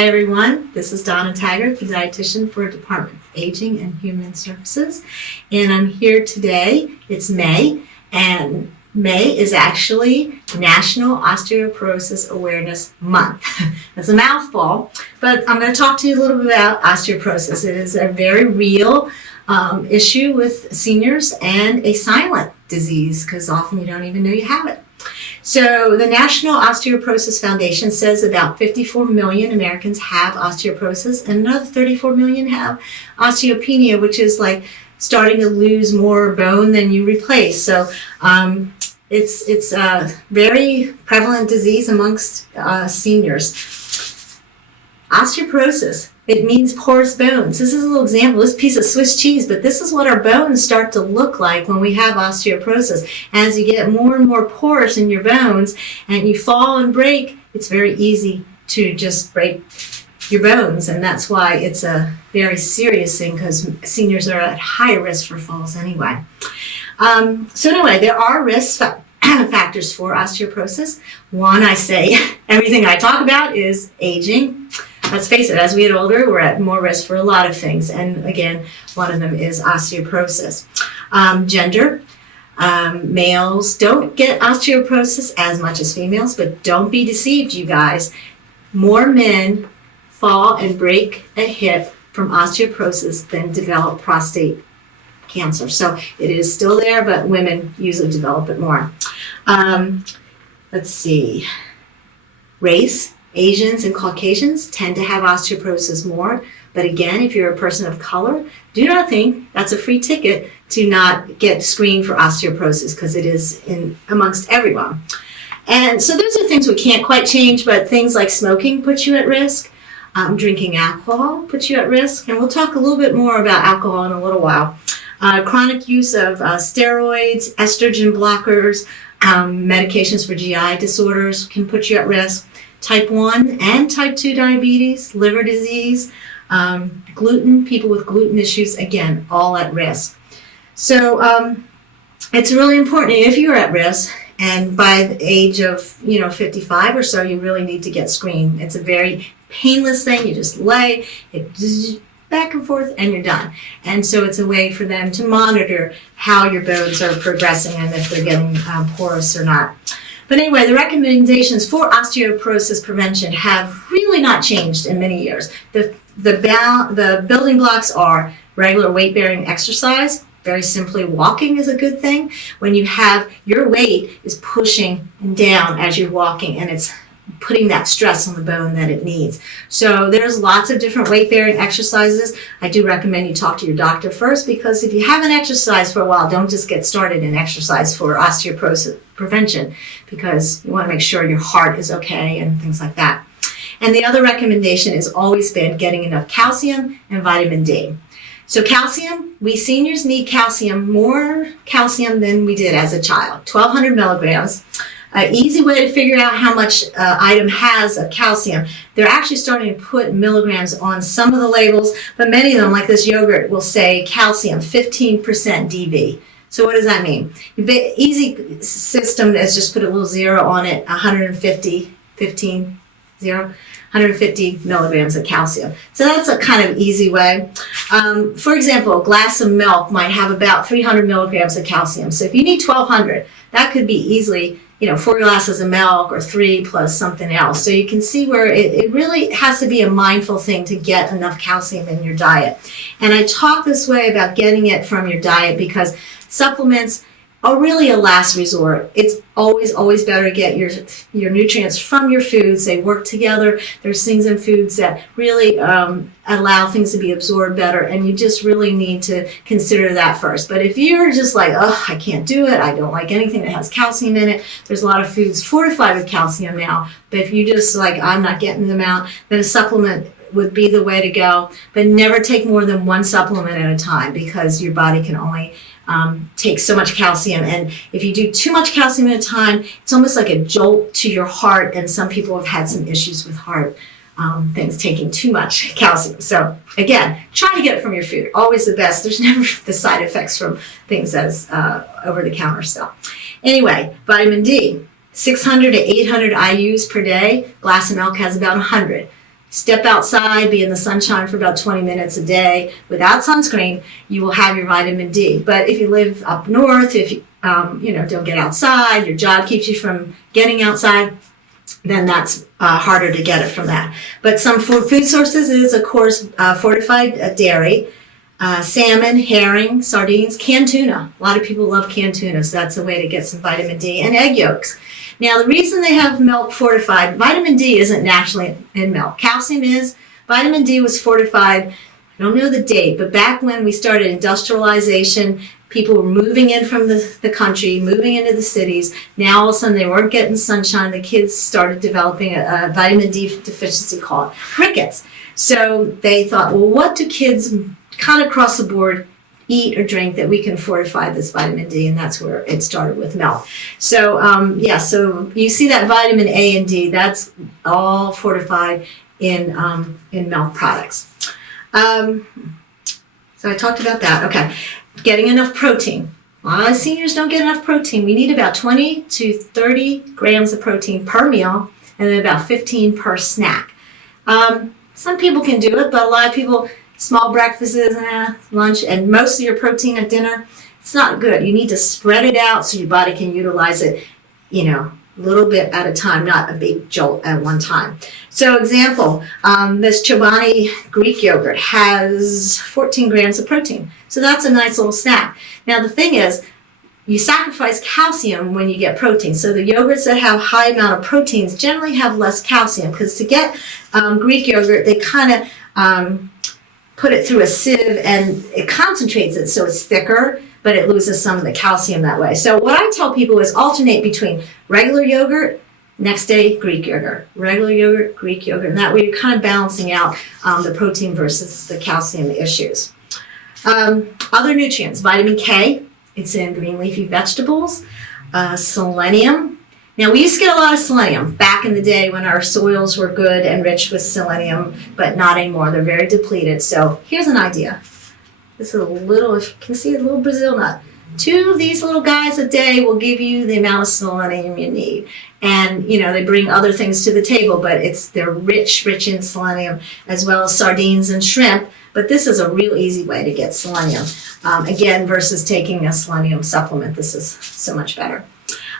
Hi everyone, this is Donna Taggert, the dietitian for Department of Aging and Human Services, and I'm here today. It's May, and May is actually National Osteoporosis Awareness Month. That's a mouthful, but I'm going to talk to you a little bit about osteoporosis. It is a very real issue with seniors and a silent disease because often you don't even know you have it. So the National Osteoporosis Foundation says about 54 million Americans have osteoporosis and another 34 million have osteopenia, which is like starting to lose more bone than you replace. So it's a very prevalent disease amongst seniors. Osteoporosis, it means porous bones. This is a little example, this piece of Swiss cheese, but this is what our bones start to look like when we have osteoporosis. As you get more and more porous in your bones and you fall and break, it's very easy to just break your bones, and that's why it's a very serious thing because seniors are at high risk for falls anyway. So anyway, there are risk factors for osteoporosis. One, I say, everything I talk about is aging. Let's face it, as we get older, we're at more risk for a lot of things. And again, one of them is osteoporosis. Gender. Males don't get osteoporosis as much as females, but don't be deceived, you guys. More men fall and break a hip from osteoporosis than develop prostate cancer. So it is still there, but women usually develop it more. Let's see. Race. Asians and Caucasians tend to have osteoporosis more, but again, if you're a person of color, do not think that's a free ticket to not get screened for osteoporosis because it is in amongst everyone. And so those are things we can't quite change, but things like smoking puts you at risk, drinking alcohol puts you at risk, and we'll talk a little bit more about alcohol in a little while. Chronic use of steroids, estrogen blockers, medications for GI disorders can put you at risk. Type 1 and type 2 diabetes, liver disease, gluten, people with gluten issues, again, all at risk. So it's really important if you're at risk, and by the age of 55 or so, you really need to get screened. It's a very painless thing. You just lay it back and forth and you're done. And so it's a way for them to monitor how your bones are progressing and if they're getting porous or not. But anyway, the recommendations for osteoporosis prevention have really not changed in many years. The building blocks are regular weight-bearing exercise. Very simply, walking is a good thing. When you have your weight is pushing down as you're walking and it's putting that stress on the bone that it needs. So there's lots of different weight-bearing exercises. I do recommend you talk to your doctor first because if you haven't exercised for a while, don't just get started in exercise for osteoporosis prevention because you want to make sure your heart is okay and things like that. And the other recommendation has always been getting enough calcium and vitamin D. So calcium, we seniors need calcium, more calcium than we did as a child, 1,200 milligrams. An easy way to figure out how much item has of calcium, they're actually starting to put milligrams on some of the labels, but many of them, like this yogurt, will say calcium, 15% DV. So what does that mean? The easy system is just put a little zero on it, 150 milligrams of calcium. So that's a kind of easy way. For example, a glass of milk might have about 300 milligrams of calcium. So if you need 1,200, that could be easily 4 glasses of milk or 3 plus something else. So you can see where it really has to be a mindful thing to get enough calcium in your diet. And I talk this way about getting it from your diet because supplements are really a last resort. It's always better to get your nutrients from your foods. They work together. There's things in foods that really allow things to be absorbed better, and you just really need to consider that first. But if you're just like, oh, I can't do it, I don't like anything that has calcium in it, there's a lot of foods fortified with calcium now. But if you just like, I'm not getting them out, then a supplement would be the way to go. But never take more than one supplement at a time because your body can only take so much calcium, and if you do too much calcium at a time, it's almost like a jolt to your heart, and some people have had some issues with heart things taking too much calcium. So again, try to get it from your food. Always the best. There's never the side effects from things as over-the-counter stuff. Anyway, vitamin D, 600 to 800 IUs per day. Glass of milk has about 100. step outside, be in the sunshine for about 20 minutes a day without sunscreen, you will have your vitamin D. But if you live up north, if you, don't get outside, your job keeps you from getting outside, then that's harder to get it from that. But some food sources is, of course, fortified dairy, salmon, herring, sardines, canned tuna. A lot of people love canned tuna, so that's a way to get some vitamin D, and egg yolks. Now, the reason they have milk fortified, vitamin D isn't naturally in milk. Calcium is. Vitamin D was fortified, I don't know the date, but back when we started industrialization, people were moving in from the country, moving into the cities. Now, all of a sudden, they weren't getting sunshine. The kids started developing a vitamin D deficiency called rickets. So they thought, well, what do kids kind of across the board eat or drink that we can fortify this vitamin D? And that's where it started with milk. So, so you see that vitamin A and D, that's all fortified in milk products. So I talked about that. Okay. Getting enough protein. A lot of seniors don't get enough protein. We need about 20 to 30 grams of protein per meal, and then about 15 per snack. Some people can do it, but a lot of people, small breakfasts, lunch, and most of your protein at dinner, it's not good. You need to spread it out so your body can utilize it, a little bit at a time, not a big jolt at one time. So example, this Chobani Greek yogurt has 14 grams of protein. So that's a nice little snack. Now the thing is, you sacrifice calcium when you get protein. So the yogurts that have high amount of proteins generally have less calcium, because to get Greek yogurt, they kind of put it through a sieve and it concentrates it so it's thicker, but it loses some of the calcium that way. So what I tell people is alternate between regular yogurt, next day Greek yogurt, regular yogurt, Greek yogurt, and that way you're kind of balancing out the protein versus the calcium issues. Other nutrients, vitamin K, it's in green leafy vegetables, selenium. Now, we used to get a lot of selenium back in the day when our soils were good and rich with selenium, but not anymore. They're very depleted. So here's an idea. This is a little, if you can see, a little Brazil nut. 2 of these little guys a day will give you the amount of selenium you need. And, they bring other things to the table, but they're rich in selenium, as well as sardines and shrimp. But this is a real easy way to get selenium. Again, versus taking a selenium supplement, this is so much better.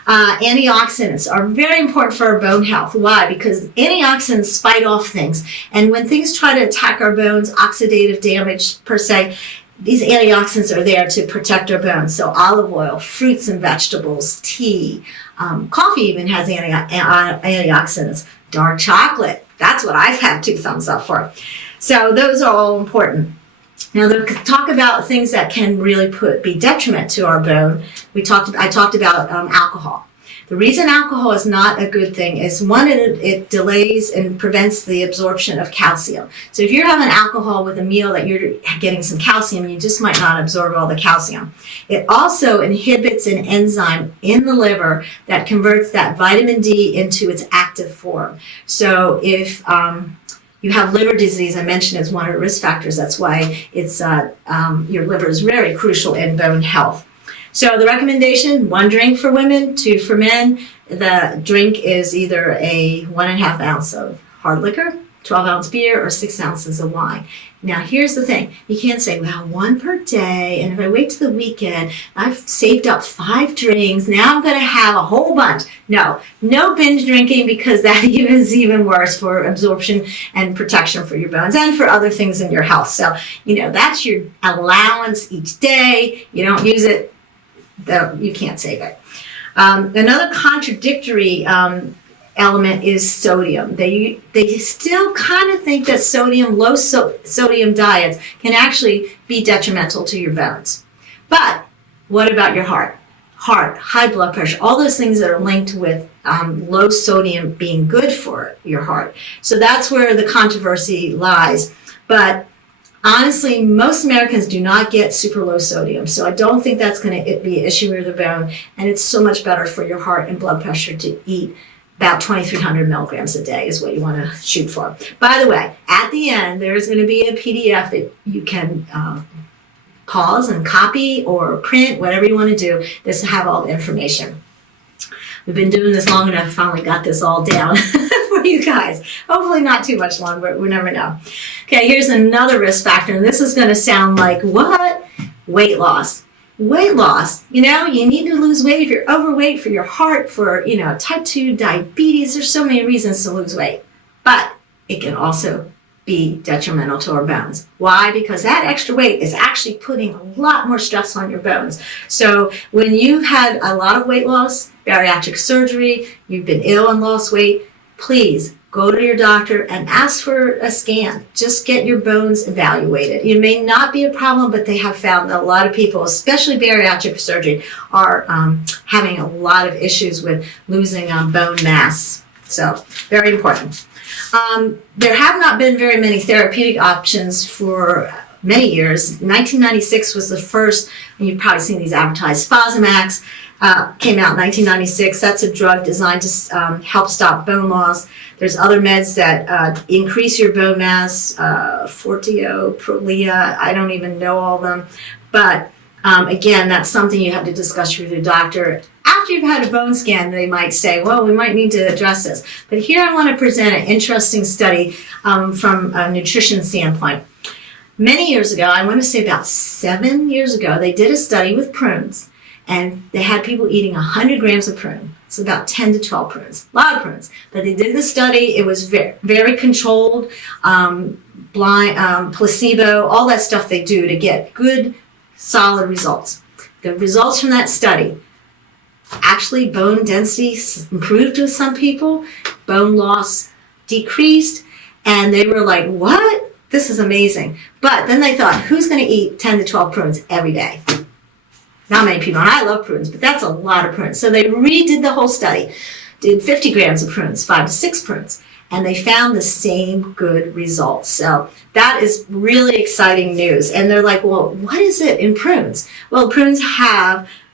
Antioxidants are very important for our bone health. Why? Because antioxidants fight off things. And when things try to attack our bones, oxidative damage per se, these antioxidants are there to protect our bones. So olive oil, fruits and vegetables, tea, coffee even has antioxidants. Dark chocolate, that's what I've had 2 thumbs up for. So those are all important. Now, talk about things that can really be detriment to our bone. I talked about alcohol. The reason alcohol is not a good thing is, one, it delays and prevents the absorption of calcium. So if you're having alcohol with a meal that you're getting some calcium, you just might not absorb all the calcium. It also inhibits an enzyme in the liver that converts that vitamin D into its active form. So if you have liver disease, I mentioned, as one of the risk factors. That's why it's your liver is very crucial in bone health. So the recommendation, 1 drink for women, 2 for men. The drink is either a 1.5 ounce of hard liquor, 12-ounce beer, or 6 ounces of wine. Now, here's the thing. You can't say, well, 1 per day, and if I wait till the weekend, I've saved up 5 drinks, now I'm going to have a whole bunch. No binge drinking, because that is even worse for absorption and protection for your bones and for other things in your health. So, that's your allowance each day. You don't use it, you can't save it. Another contradictory element is sodium. They still kind of think that low sodium diets can actually be detrimental to your bones. But what about your heart, high blood pressure, all those things that are linked with low sodium being good for your heart? So that's where the controversy lies. But honestly, most Americans do not get super low sodium, so I don't think that's going to be an issue with the bone, and it's so much better for your heart and blood pressure to eat about 2,300 milligrams a day is what you want to shoot for. By the way, at the end, there's going to be a PDF that you can pause and copy or print, whatever you want to do. This will have all the information. We've been doing this long enough, I finally got this all down for for you guys. Hopefully not too much longer, we never know. Okay, here's another risk factor, and this is going to sound like what? Weight loss. Weight loss, you need to lose weight if you're overweight, for your heart, for, type 2 diabetes. There's so many reasons to lose weight, but it can also be detrimental to our bones. Why? Because that extra weight is actually putting a lot more stress on your bones. So when you've had a lot of weight loss, bariatric surgery, you've been ill and lost weight, please go to your doctor and ask for a scan. Just get your bones evaluated. It may not be a problem, but they have found that a lot of people, especially bariatric surgery, are having a lot of issues with losing bone mass. So very important. There have not been very many therapeutic options for many years. 1996 was the first, and you've probably seen these advertised. Fosomax came out in 1996. That's a drug designed to help stop bone loss. There's other meds that increase your bone mass, Forteo, Prolia, I don't even know all of them. But again, that's something you have to discuss with your doctor. After you've had a bone scan, they might say, well, we might need to address this. But here I want to present an interesting study from a nutrition standpoint. Many years ago, I want to say about 7 years ago, they did a study with prunes. And they had people eating 100 grams of prune. It's about 10 to 12 prunes, a lot of prunes. But they did the study. It was very, very controlled, blind, placebo, all that stuff they do to get good, solid results. The results from that study, actually bone density improved with some people, bone loss decreased, and they were like, what? This is amazing. But then they thought, who's going to eat 10 to 12 prunes every day? Not many people, and I love prunes, but that's a lot of prunes. So they redid the whole study, did 50 grams of prunes, 5 to 6 prunes, and they found the same good results. So that is really exciting news. And they're like, well, what is it in prunes? Well, prunes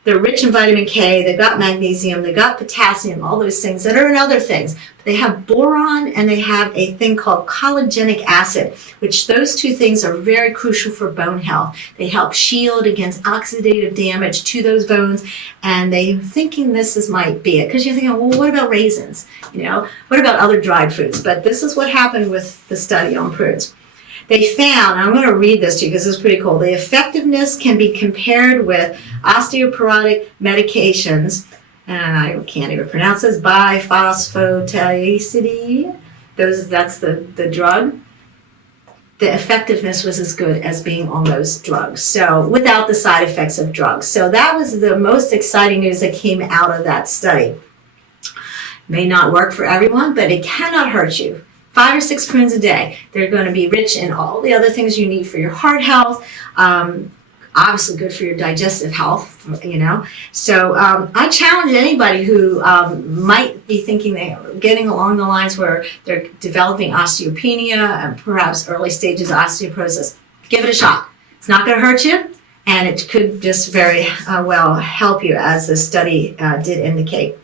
they're rich in vitamin K, they've got magnesium, they've got potassium, all those things that are in other things. But they have boron, and they have a thing called collagenic acid, which those two things are very crucial for bone health. They help shield against oxidative damage to those bones, and they're thinking might be it. Because you're thinking, well, what about raisins? What about other dried foods? But this is what happened with the study on prunes. They found, I'm going to read this to you because it's pretty cool, the effectiveness can be compared with osteoporotic medications, and I can't even pronounce this, biphosphotiacid. That's the drug. The effectiveness was as good as being on those drugs, so without the side effects of drugs. So that was the most exciting news that came out of that study. May not work for everyone, but it cannot hurt you. 5 or 6 prunes a day. They're going to be rich in all the other things you need for your heart health. Obviously good for your digestive health, So I challenge anybody who might be thinking they're getting along the lines where they're developing osteopenia and perhaps early stages of osteoporosis. Give it a shot. It's not going to hurt you, and it could just very well help you, as the study did indicate.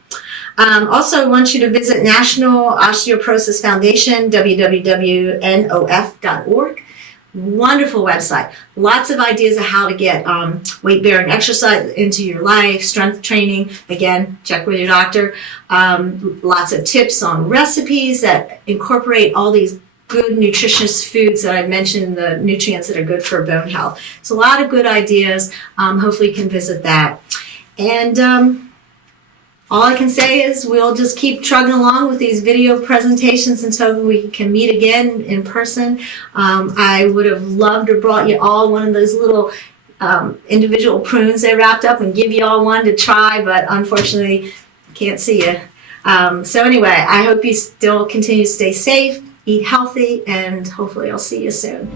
Also, I want you to visit National Osteoporosis Foundation, www.nof.org. Wonderful website. Lots of ideas of how to get weight-bearing exercise into your life, strength training. Again, check with your doctor. Lots of tips on recipes that incorporate all these good nutritious foods that I've mentioned, the nutrients that are good for bone health. So a lot of good ideas. Hopefully you can visit that. And all I can say is we'll just keep trugging along with these video presentations until we can meet again in person. I would have loved to brought you all one of those little individual prunes they wrapped up and give you all one to try, but unfortunately can't see you. So anyway, I hope you still continue to stay safe, eat healthy, and hopefully I'll see you soon.